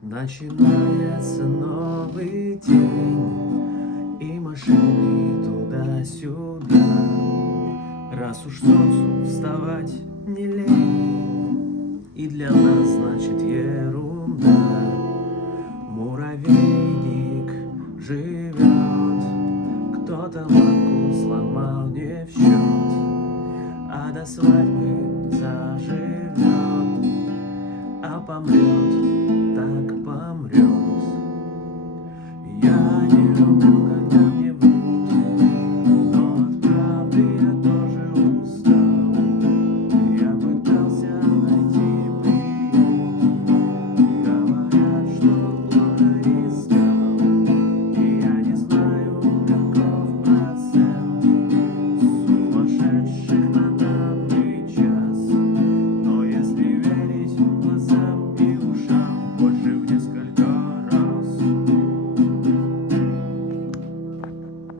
Начинается новый день, и машины туда-сюда. Раз уж солнцу вставать не лень, и для нас значит ерунда. Муравейник живет, кто-то лапку сломал не в счет, а до свадьбы заживет, а помрет